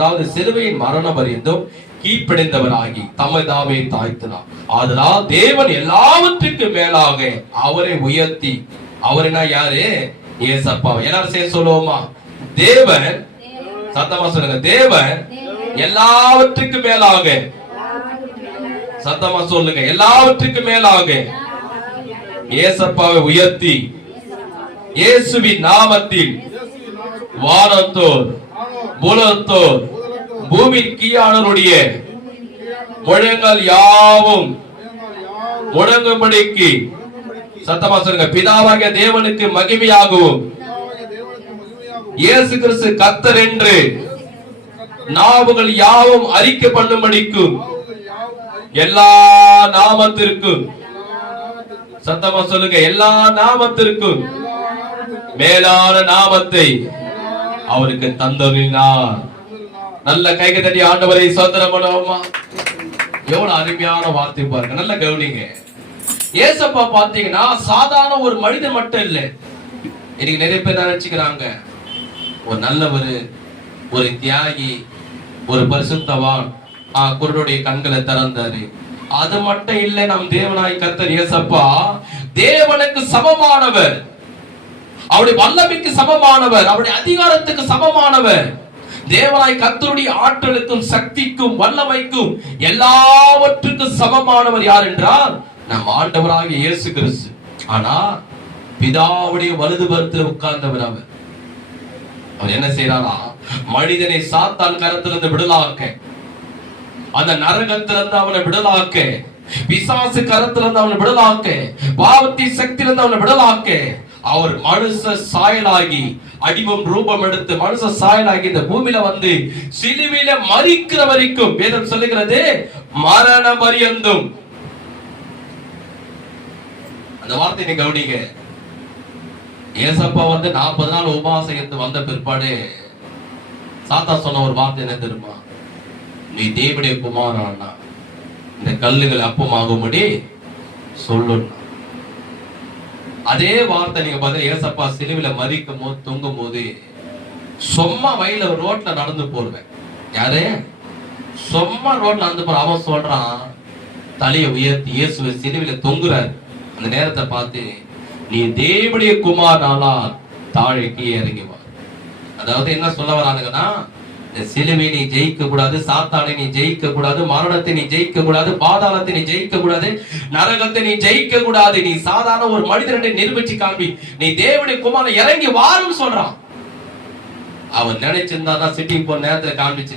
அதாவது சிலுவையின் மரணம் பரியந்தம் கீழ்ப்படிந்தவராகி தம்மை தாமே தாழ்த்தினார். அதனால் தேவன் எல்லாவற்றுக்கும் மேலாக அவரை உயர்த்தி, அவர்னா யாரு? ஏசப்பா. எல்லாரும் சேர்ந்து சொல்லுவோமா? தேவன், சத்தமா சொல்லுங்க, தேவன் எல்லாவற்றுக்கும் மேலாக, சத்தமா சொல்லுங்க, எல்லாவற்றுக்கும் மேலாக ஏசப்பாவை உயர்த்தி இயேசுவின் நாமத்தில் வானத்தோர் பூலத்தோர் பூமி கீழானவருடைய முழங்கள் யாவும் முழங்கும்படிக்கு, சத்தமா சொல்லுங்க, பிதாவாகிய தேவனுக்கு மகிமையாகவும் இயேசு கிறிஸ்து கர்த்தர் என்று நாவுகள் யாவும் அறிக்கை பண்ணும்படிக்கும் எல்லா நாமத்திற்கும், சத்தமா சொல்லுங்க, எல்லா நாமத்திற்கும் மேலான நாமத்தை அவருக்கு தந்தறினார். நல்ல கைக்கு தட்டி ஆண்டவரை சோதனம் பண்ணுவோமா? எவ்வளவு அருமையான வார்த்தை பாருங்க, நல்ல கவனிங்க. ஏசப்பா பாத்தீங்கன்னா சாதாரண ஒரு மனிதன் மட்டும் இல்ல. இன்னைக்கு நிறைய பேர் நினைச்சுக்கிறாங்க ஒரு நல்லவர், ஒரு தியாகி, ஒரு பரிசுத்தவான், குருடைய கண்களை திறந்தாரு. அது மட்டும் இல்ல, நம் தேவனாய் கர்த்தர் ஏசப்பா தேவனுக்கு சமமானவர், அவருடைய வல்லமைக்கு சமமானவர், அவருடைய அதிகாரத்துக்கு சமமானவர். தேவனாய் கர்த்தருடைய ஆற்றலுக்கும் சக்திக்கும் வல்லமைக்கும் எல்லாவற்றுக்கும் சமமானவர் யார் என்றால் நம் ஆண்டவராகிய இயேசு கிறிஸ்து. ஆனா பிதாவுடைய வலது பக்கத்தில் உட்கார்ந்தவர் அவர். அவர் என்ன செய்யறாரா? மனிதனை சாத்தான் கரத்திலிருந்து விடுதலாக்க, அந்த நரகத்திலிருந்து அவனை விடுதலாக்க, பிசாசு கரத்திலிருந்து அவனை விடுதலாக்க, பாவத்தின் சக்தியிலிருந்து அவனை விடுதலாக்க, அவர் மனுஷ சாயலாகி அடிவம் ரூபம் எடுத்து மனுஷ சாயலாகி இந்த பூமியில வந்து சிலுவையில மரிக்கிற வரைக்கும் வேதம் சொல்லுகிறது மரண பரியந்தம். அந்த வார்த்தை நீங்க கவனிங்க. ஏசப்பா வந்து 40 நாள் உபவாசம் இருந்து வந்த பிற்பாடு சாத்தா சொன்ன ஒரு வார்த்தை என்ன தெரியுமா? நீ தேவனுடைய குமாரனா, இந்த கல்லுகள் அப்பமாகும்படி சொல்லணும். அதே வார்த்தை நீங்க பாத்தீங்கன்னா ஏசப்பா சிலுவையில மரிக்கும் போது தொங்கும் போது சும்மா வயல ரோட்ல நடந்து போடுவேன். யாரு? சும்மா ரோட்ல நடந்து போற அவன் சொல்றான், தலையை உயர்த்தி இயேசுவை சிலுவையில தொங்குறாரு. அந்த நேரத்தை பார்த்து நீ தேவனுடைய குமாரனாலா தாழைக்கு இறங்கிவா. அதாவது என்ன சொல்ல வரானுங்கன்னா, இந்த சிலுவை நீ ஜெயிக்க கூடாது, சாத்தானை நீ ஜெயிக்க கூடாது, மரணத்தை நீ ஜெயிக்க கூடாது, பாதாளத்தை நீ ஜெயிக்க கூடாது, நரகத்தை நீ ஜெயிக்க கூடாது, நீ சாதாரண ஒரு மனிதனை நிரூபிச்சு காண்பி, நீ தேவனுடைய குமாரன் இறங்கி வாரும் சொல்றான். அவன் நினைச்சிருந்தா தான் சிட்டிங் போன நேரத்துல காண்பிச்சு